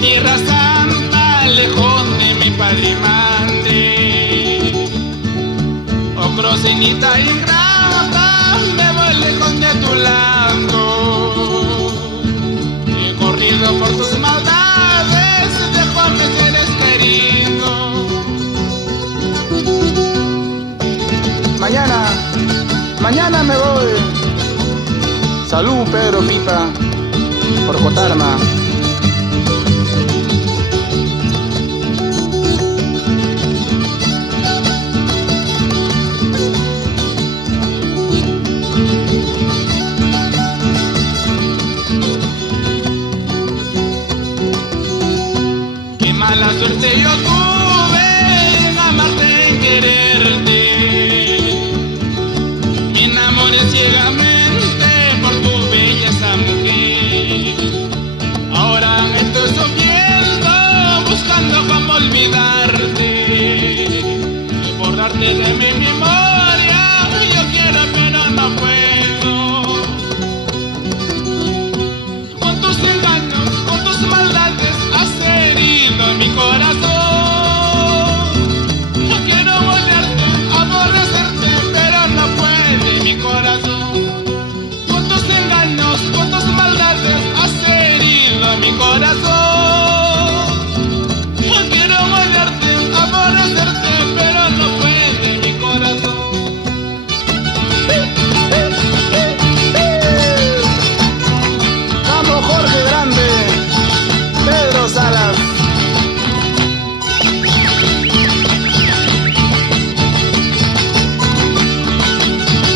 Tierra Santa, lejos de mi padre y madre. Oh Crocinita ingrata, me voy lejos de tu lado. He corrido por tus maldades, dejo a mis seres queridos. Mañana me voy. Salud, Pedro Pipa, por Cotarma. Qué mala suerte yo tuve en amarte, en quererte. Me enamoré ciegamente por tu belleza, mujer. Ahora estoy sufriendo, buscando cómo olvidarte y borrarte de mi memoria. Yo quiero pero no puedo. Con tus engaños, con tus maldades has herido mi corazón. Yo quiero volverte, aborrecerte, pero no puede mi corazón. Con tus engaños, con tus maldades has herido mi corazón. Yo quiero volverte, aborrecerte, pero no puede mi corazón. Vamos, Jorge Grande, Pedro Salas.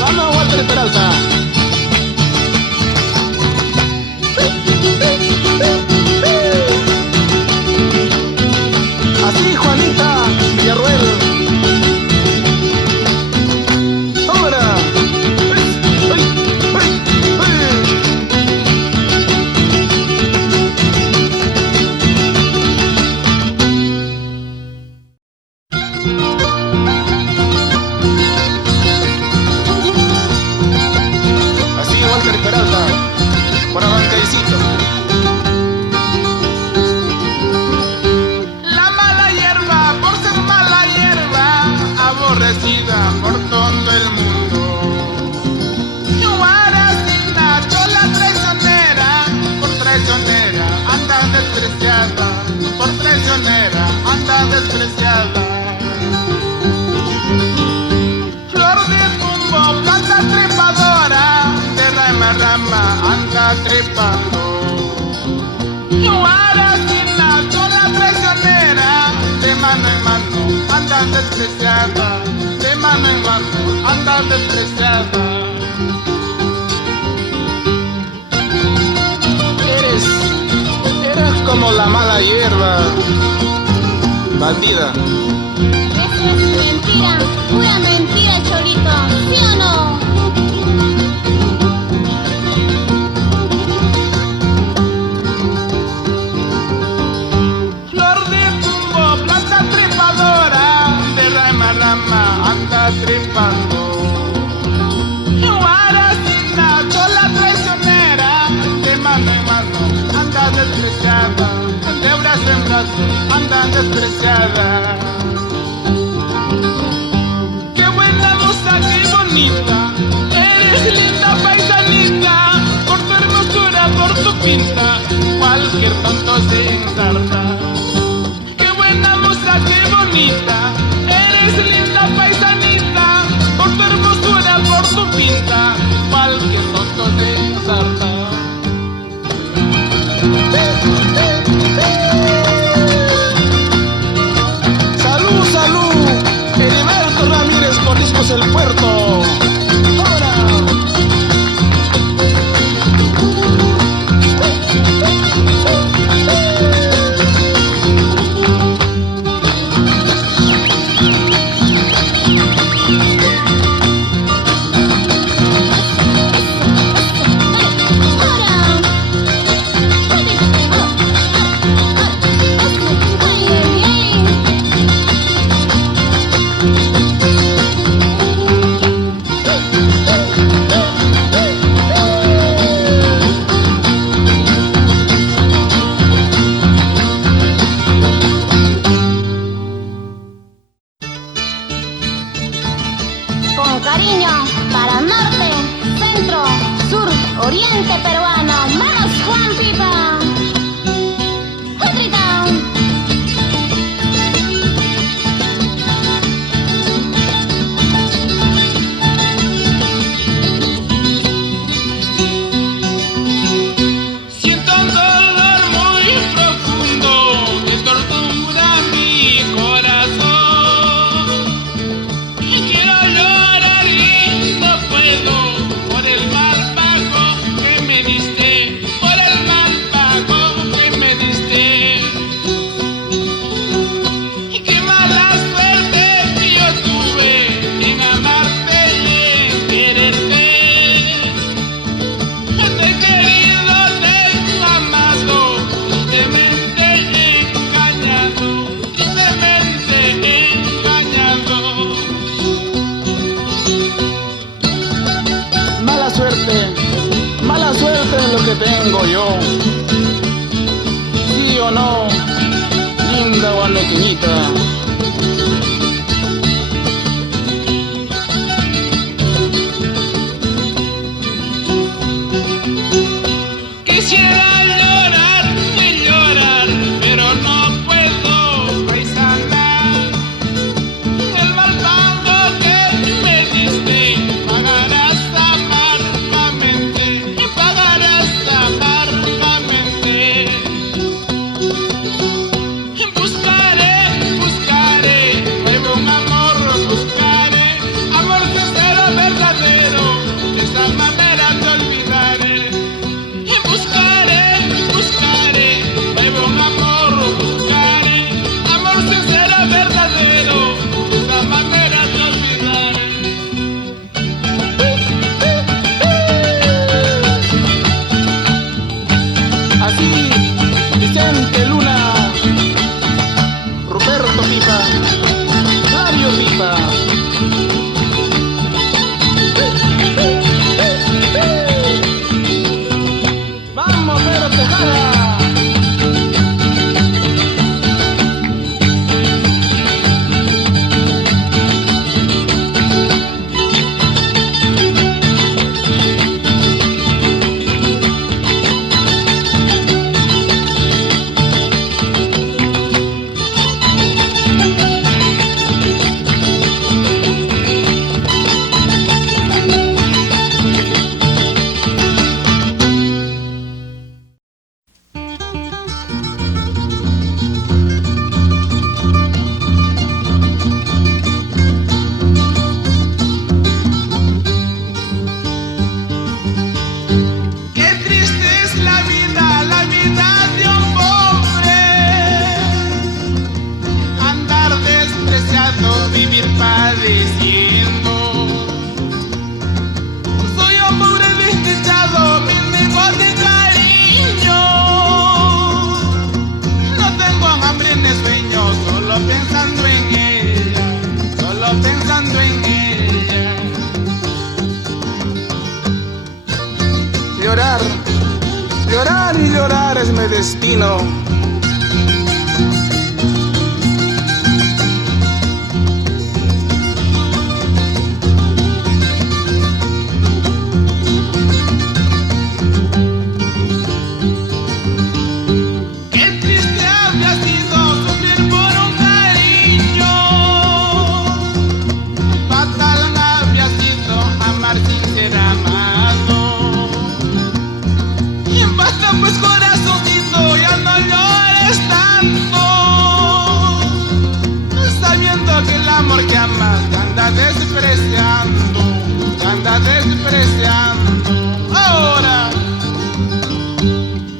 Vamos, Walter Peralta. Así, Juanita Villarruel. Ahora. ¡Ay! Así, Walter Peralta, por Abancaicito. La mala hierba, por ser mala hierba, aborrecida por todo el mundo. Guaracina, chola traicionera, por traicionera anda despreciada, por traicionera anda despreciada. Flor de tumbo, planta trepadora, de rama a rama anda trepando. Guaracina, chola traicionera, de mano en mano anda despreciada, de mano en mano anda despreciada. Eres como la mala hierba, bandida. Eso es mentira, pura mentira, Cholito, ¿sí o no? Flor de tumbo, planta trepadora, de rama a rama anda trepando. Guaracina, chola traicionera, de mano en mano anda despreciada, de brazo en brazo anda despreciada. Qué buena moza, qué bonita, eres linda paisanita, por tu hermosura, por tu pinta, cualquier tonto se ensarta. Qué buena moza, qué bonita, eres linda paisanita, por tu hermosura, por tu pinta, cualquier tonto se ensarta. Salud, salud, Heriberto Ramírez por Discos El Puerto. Ahora. Excelente peruano. Vamos, Juan Pipa. Otrito. Siento un dolor muy profundo que tortura mi corazón y quiero llorar y no puedo por el mal pago que me diste, por el mal pago que me diste. Y qué mala suerte yo tuve en amarte y en quererte. Yo te he querido, te he amado, tristemente engañado, tristemente engañado. Mala suerte es lo que tengo yo. ¿Sí o no, linda guanoquinita? Quisiera llorar y llorar, pero no puedo, paisana. El mal pago que me diste, pagarás amargamente, y pagarás amargamente. Buscaré, buscaré, nuevo un amor, buscaré, amor sincero, verdadero, de esa manera te olvidaré. Y buscaré, buscaré, nuevo un amor, buscaré, amor sincero, verdadero, de esa manera te olvidaré. Así, Vicente Luna, Roberto Pipa, Fabio Pipa. ¡Vamos, Pedro Tejada! Qué triste es la vida de un pobre, andar despreciado, vivir padeciendo. Soy un pobre desdichado, mendigo de cariño. No tengo hambre ni sueño, solo pensando en ella, solo pensando en ella. Llorar, llorar y llorar es mi destino. Qué triste habría sido sufrir por un cariño, fatal habría sido amar sin ser amado. Y basta pues corazoncito, ya no llores tanto, sabiendo que el amor que amas te anda despreciando, te anda despreciando. Ahora,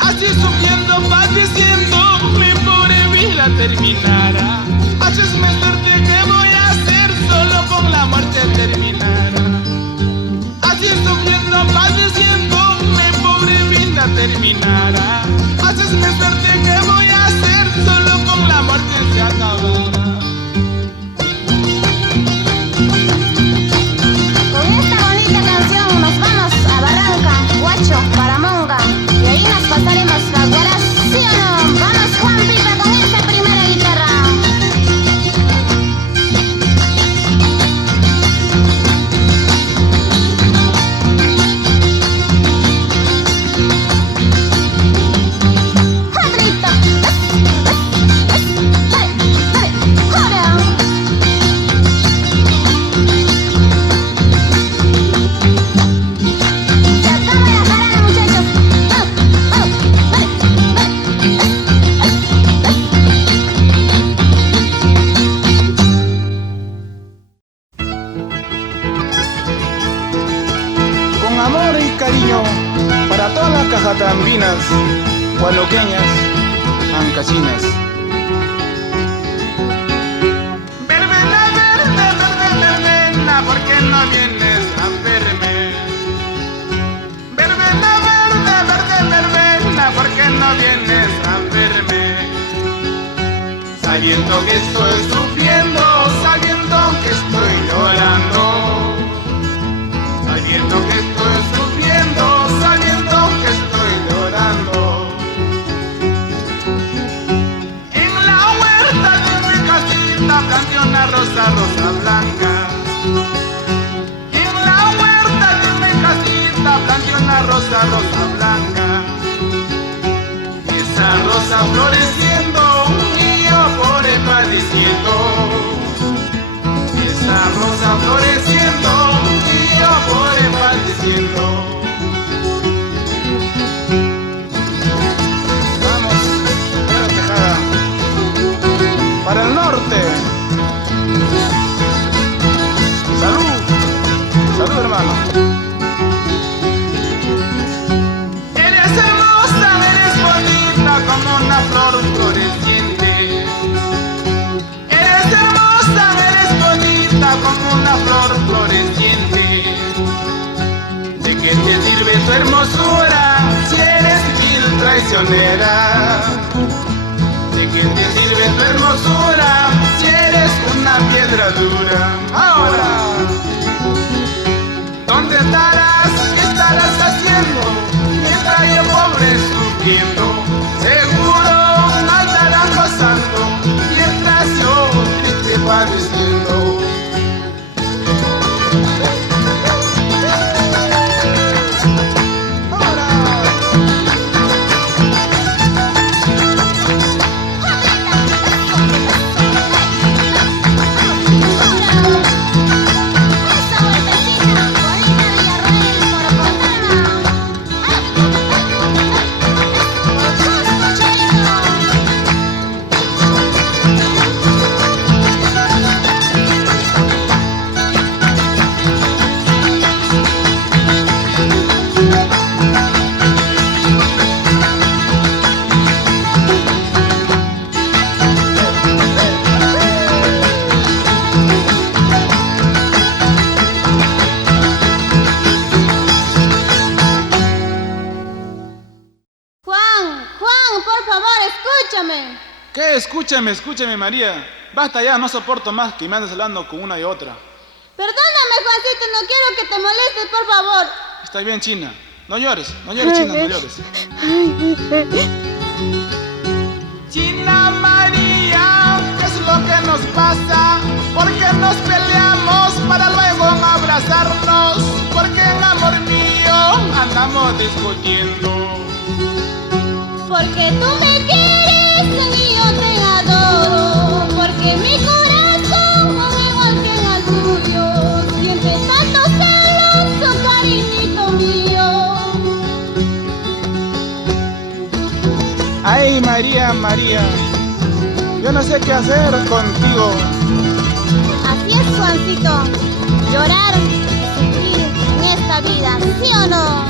así sufriendo, padeciendo, mi pobre vida terminará. Así es mi suerte, ¿qué voy a hacer? Solo con la muerte terminará. Así sufriendo, padeciendo, mi pobre vida terminará. Así es mi suerte, ¿qué voy a hacer? Solo con la muerte se acabará. Con esta bonita canción nos vamos a Barranca, Huacho, Paramonga. Y ahí nos pasaremos la guaras, ¿sí o no? Vamos, Juan Pipa, con esta primera guitarra. andinas, hualoqueñas, ancachinas. Verbena, verde, verde, verbena, ¿por qué no vienes a verme? Verbena, verde, verde, verbena, ¿por qué no vienes a verme? Sabiendo que estoy sufriendo, sabiendo que estoy llorando, sabiendo que estoy sufriendo, sabiendo que estoy llorando. En la huerta de mi casita planté una rosa, rosa blanca. En la huerta de mi casita planté una rosa, rosa blanca. Esa rosa floreciendo y yo por el padeciendo. Esa rosa floreciendo y yo por el padeciendo. Vamos, Pedro Tejada. Para el norte. Salud. Salud, hermano. Eres hermosa, eres bonita como una flor floreciente. Eres hermosa, eres bonita como una flor floreciente. ¿De qué te sirve tu hermosura si eres vil traicionera? ¿De qué te sirve tu hermosura si eres una piedra dura? Ahora, ¿dónde estarás? ¿Qué estarás haciendo? Mientras yo pobre sufriendo, seguro andarás gozando, mientras yo triste padeciendo. Esa vueltecita, bonita Villarroel, por Fontana. Juan, por favor, escúchame. ¿Qué? Escúchame, escúchame, María. Basta ya, no soporto más que me andes hablando con una y otra. Perdóname, Juancito, no quiero que te molestes, por favor. Está bien, China. No llores, China, no llores. China María, ¿qué es lo que nos pasa? ¿Por qué nos peleamos para luego abrazarnos? Porque en amor mío andamos discutiendo. Porque tú me quieres y yo te adoro. Porque mi corazón, igual que el tuyo, siente tanto celos, cariñito mío. Ay, María, María, yo no sé qué hacer contigo. Así es, Juancito. Llorar, sufrir en esta vida, ¿sí o no?